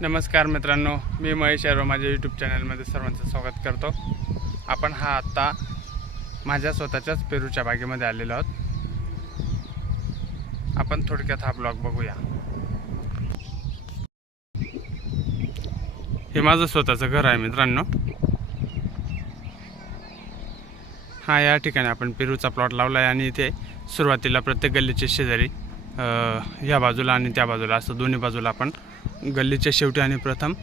नमस्कार मित्रांनो मी महेश यादव माझ्या यूट्यूब चॅनलमध्ये सर्वांचं स्वागत करतो. आपण हा आत्ता माझ्या स्वतःच्याच पेरूच्या बागेमध्ये आलेलो आहोत. आपण थोडक्यात हा ब्लॉग बघूया. हे माझं स्वतःचं घर आहे मित्रांनो. हा या ठिकाणी आपण पेरूचा प्लॉट लावला आहे आणि इथे सुरुवातीला प्रत्येक गल्लीचे शेजारी ह्या बाजूला आणि त्या बाजूला असं दोन्ही बाजूला आपण गल्लीच्या शेवटी आणि प्रथम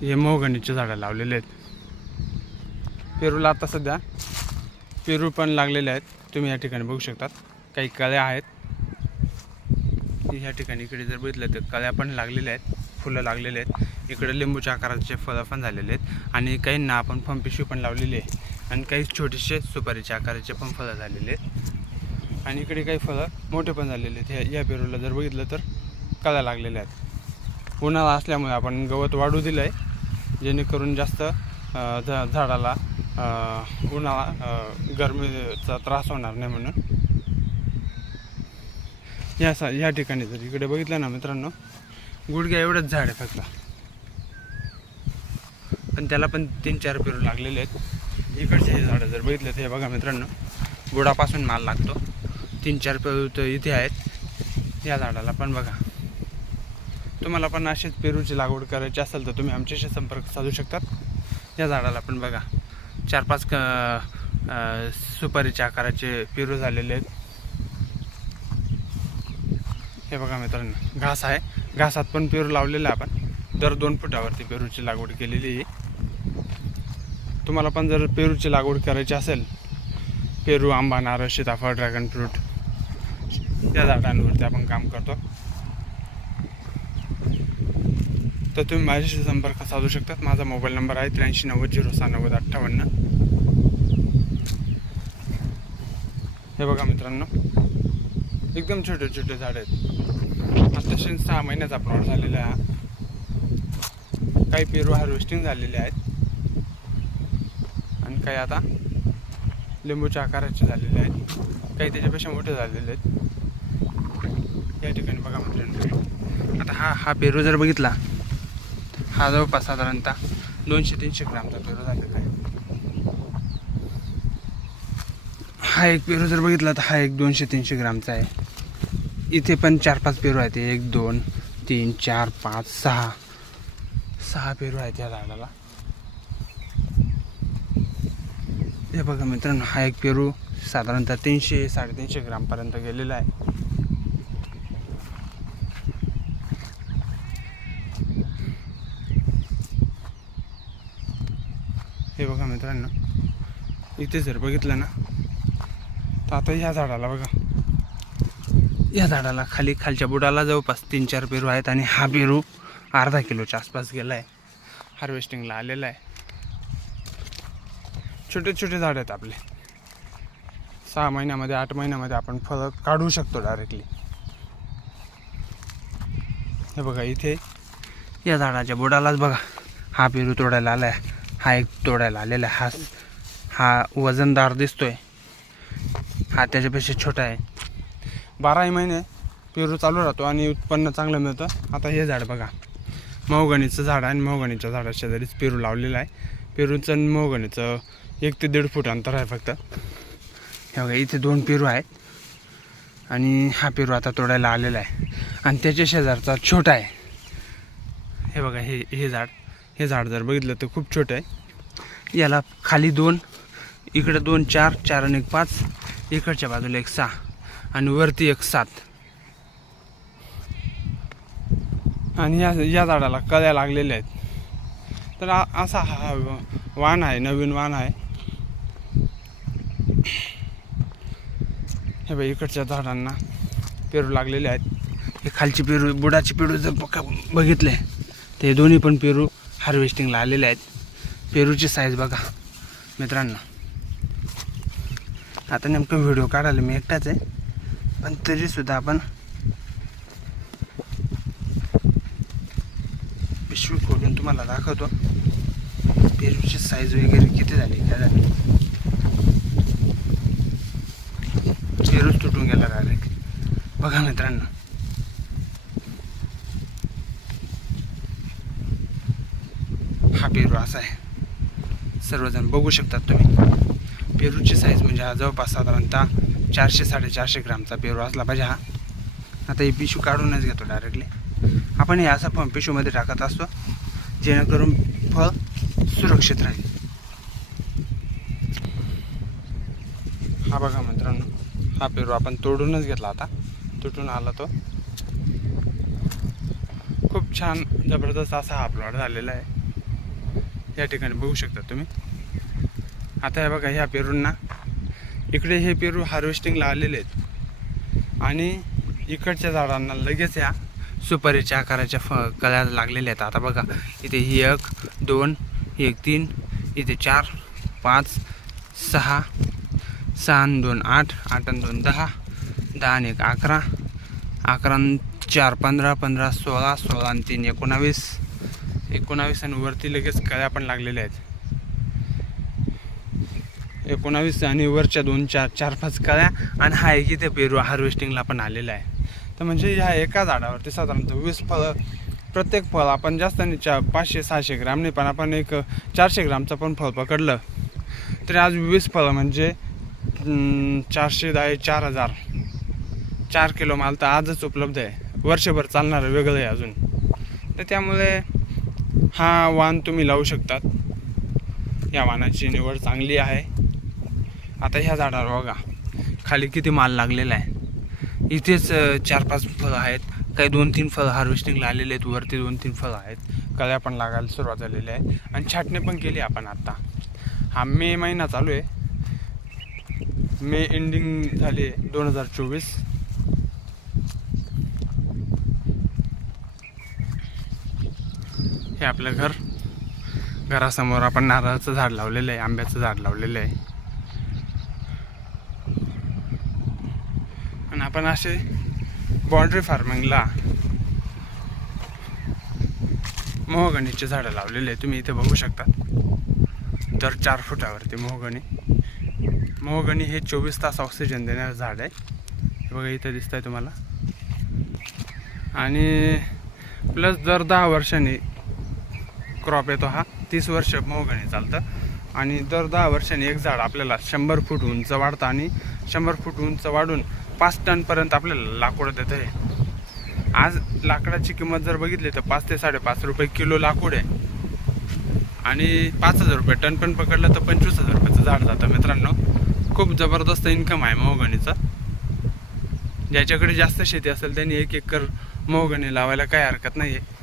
हे मोहगणीचे झाडं लावलेले आहेत. पेरूला आता सध्या पेरू पण लागलेले आहेत. तुम्ही या ठिकाणी बघू शकतात. काही कळ्या आहेत. ह्या ठिकाणी इकडे जर बघितलं तर कळ्या पण लागलेल्या आहेत. फुलं लागलेले आहेत. इकडे लिंबूच्या आकाराचे फळं पण झालेले आहेत. आणि काहींना आपण फंपिशू पण लावलेली आहे. आणि काही छोटेसे सुपारीच्या आकाराचे पण फळं झालेले आहेत. आणि इकडे काही फळं मोठे पण झालेले आहेत. ह्या- या पेरूला जर बघितलं तर कळ्या लागलेल्या आहेत. उन्हाळा असल्यामुळे आपण गवत वाढू दिलं आहे जेणेकरून जास्त झाडाला उन्हाळा गरमीचा त्रास होणार नाही म्हणून. या सा या ठिकाणी जर इकडे बघितलं ना मित्रांनो गुडघ्या एवढंच झाड आहे फक्त. पण त्याला पण तीन चार पेरू लागलेले आहेत. इकडचे हे झाडं जर बघितलं तर हे बघा मित्रांनो बुडापासून माल लागतो. तीन चार पेरू तर इथे आहेत. या झाडाला पण बघा. तुम्हाला पण अशीच पेरूची लागवड करायची असेल तर तुम्ही आमच्याशी संपर्क साधू शकतात. या झाडाला पण बघा चार पाच क सुपारीच्या आकाराचे पेरू झालेले आहेत. हे बघा मित्रांनो घास आहे. घासात पण पेरू लावलेला आहे आपण. दर दोन फुटावरती पेरूची लागवड केलेली आहे. तुम्हाला पण जर पेरूची लागवड करायची असेल पेरू आंबा नारळ सीताफळ ड्रॅगन फ्रूट या झाडांवरती आपण काम करतो. तर तुम्ही माझ्याशी संपर्क साधू शकतात. माझा मोबाईल नंबर आहे त्र्याऐंशी नव्वद झिरो सहा नव्वद अठ्ठावन्न. हे बघा मित्रांनो एकदम छोटे छोटे झाड आहेत. आताशे सहा महिन्याचा प्लॉट झालेला आहे. काही पेरू हार्वेस्टिंग झालेले आहेत. आणि काही आता लिंबूच्या आकाराचे झालेले आहेत. काही त्याच्यापेक्षा मोठे झालेले आहेत. या ठिकाणी बघा मित्रांनो. आता हा हा पेरू जर बघितला हा जवळपास साधारणतः दोनशे तीनशे ग्रामचा पेरू झालेला आहे हा एक पेरू जर बघितला तर हा एक दोनशे तीनशे ग्रामचा आहे. इथे पण चार पाच पेरू आहेत. एक दोन तीन चार पाच सहा. सहा पेरू आहेत या झाडाला. हे बघा मित्रांनो हा एक पेरू साधारणतः तीनशे साडेतीनशे ग्रामपर्यंत गेलेला आहे हे बघा मित्रांनो इथे जर बघितलं ना तर आता ह्या झाडाला बघा. या झाडाला खाली खालच्या बुडाला जवळपास तीन चार पेरू आहेत आणि हा पेरू अर्धा किलोच्या आसपास गेला आहे हार्वेस्टिंगला आलेला आहे. छोटे छोटे झाड आहेत आपले. सहा महिन्यामध्ये आठ महिन्यामध्ये आपण फळं काढू शकतो डायरेक्टली हे बघा इथे या झाडाच्या बुडालाच बघा हा पेरू तोडायला आला आहे हा एक तोडायला आलेला आहे. हा हा वजनदार दिसतोय. हा त्याच्यापेक्षा छोटा आहे. बाराही महिने पेरू चालू राहतो आणि उत्पन्न चांगलं मिळतं. आता हे झाड बघा. मोहगणीचं झाड आणि मोहगणीच्या झाडाच्या शेजारीच पेरू लावलेलं आहे. पेरूचं आणि मोहगणीचं एक ते दीड फूट अंतर आहे फक्त. हे बघा इथे दोन पेरू आहेत. आणि हा पेरू आता तोडायला आलेला आहे. आणि त्याच्या शेजारचा छोटा आहे. हे बघा हे हे झाड. हे झाड जर बघितलं तर खूप छोटं आहे. याला खाली दोन इकडं दोन चार चार आणि एक पाच इकडच्या बाजूला एक सहा आणि वरती एक सात. आणि या या झाडाला कळ्या लागलेल्या आहेत. तर असा हा वाण आहे नवीन वाण आहे. हे बघ इकडच्या झाडांना पेरू लागलेले आहेत. हे खालची पेरू बुडाची पेरू जर बघा बघितले ते दोन्ही पण पेरू हार्वेस्टिंगला आलेले आहेत. पेरूची साईज बघा मित्रांनो. आता नेमकं व्हिडिओ काढायला मी एकटाच आहे. पण तरीसुद्धा आपण पिशवी खोलून तुम्हाला दाखवतो. पेरूची साईज वगैरे किती झाली काय झाली? पेरूच तुटून गेला डायरेक्ट बघा मित्रांनो. हा पेरू असा आहे. सर्वजण बघू शकतात तुम्ही. पेरूची साईज म्हणजे हा जवळपास साधारणतः चारशे साडेचारशे ग्रामचा पेरू असला पाहिजे हा. आता ही पिशू काढूनच घेतो डायरेक्टली आपण हे असं पण पिशूमध्ये टाकत असतो जेणेकरून फळ सुरक्षित राहील. हा बघा मित्रांनो हा पेरू आपण तोडूनच घेतला आता. तुटून आला तो. खूप छान जबरदस्त असा हा प्लॉट झालेला आहे. या ठिकाणी बघू शकता तुम्ही. आता हे बघा ह्या पेरूंना. इकडे हे पेरू हार्वेस्टिंगला आलेले आहेत. आणि इकडच्या झाडांना लगेच ह्या सुपारीच्या आकाराच्या फ कळ्या लागलेल्या आहेत. आता बघा इथे ही एक दोन एक तीन इथे चार पाच सहा सहा आणि दोन आठ आठ आणि दोन दहा दहा आणि एक अकरा. अकरा चार पंधरा पंधरा सोळा सोळा आणि तीन एकोणावीस. एकोणावीस आणि वरती लगेच कळ्या पण लागलेल्या आहेत. एकोणावीस आणि वरच्या दोन चार चार पाच कळ्या आणि हा एक इथे पेरू हार्वेस्टिंगला पण आलेला आहे. तर म्हणजे ह्या एका झाडावरती साधारणतः वीस फळं प्रत्येक फळ आपण जास्त नाही चा पाचशे सहाशे ग्राम नाही पण आपण एक चारशे ग्रामचं पण फळ पकडलं. तरी आज वीस फळं म्हणजे चारशे दहा चार हजार. चार किलो माल तर आजच उपलब्ध आहे. वर्षभर चालणारं वेगळं आहे अजून. तर त्यामुळे हा वाण तुम्ही लावू शकतात. या वाणाची निवड चांगली आहे. आता ह्या झाडावर बघा खाली किती माल लागलेला आहे. इथेच चार पाच फळं आहेत. काही दोन तीन फळं हार्वेस्टिंगला आलेले आहेत. वरती दोन तीन फळं आहेत. कळ्या पण लागायला सुरुवात झालेली आहे. आणि छाटणी पण केली आपण आत्ता हा मे महिना चालू आहे. मे एंडिंग झाली आहे दोन हजार चोवीस. हे आपलं घर. घरासमोर आपण नारळाचं झाड लावलेलं आहे आंब्याचं झाड लावलेलं आहे. आणि आपण असे बाउंड्री फार्मिंगला मोहगणीचे झाडं लावलेले आहे. तुम्ही इथे बघू शकता दर चार फुटावरती मोहगणी. मोहगणी हे चोवीस तास ऑक्सिजन देणारं झाड आहे. हे बघा इथं दिसतंय आहे तुम्हाला. आणि प्लस दर दहा वर्षांनी क्रॉप येतो हा. तीस वर्ष मोहगणी चालतं. आणि दर दहा वर्षांनी एक झाड आपल्याला शंभर फूट उंच वाढतं आणि शंभर फूट उंच वाढून पाच टनपर्यंत आपल्याला लाकूड देतं आहे आज लाकडाची किंमत जर बघितली तर पाच ते साडेपाच रुपये किलो लाकूड आहे. आणि पाच हजार रुपये टन पण पकडलं तर पंचवीस हजार रुपयाचं झाड जातं मित्रांनो. खूप जबरदस्त इन्कम आहे मोहगणीचं ज्याच्याकडे जास्त शेती असेल त्यांनी एक एकर मोहगणी लावायला काही हरकत नाही आहे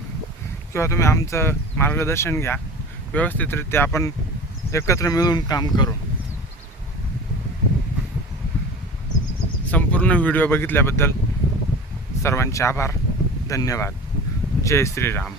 किंवा तुम्ही आमचं मार्गदर्शन घ्या. व्यवस्थितरित्या आपण एकत्र मिळून काम करू. संपूर्ण व्हिडिओ बघितल्याबद्दल सर्वांचे आभार. धन्यवाद. जय श्रीराम.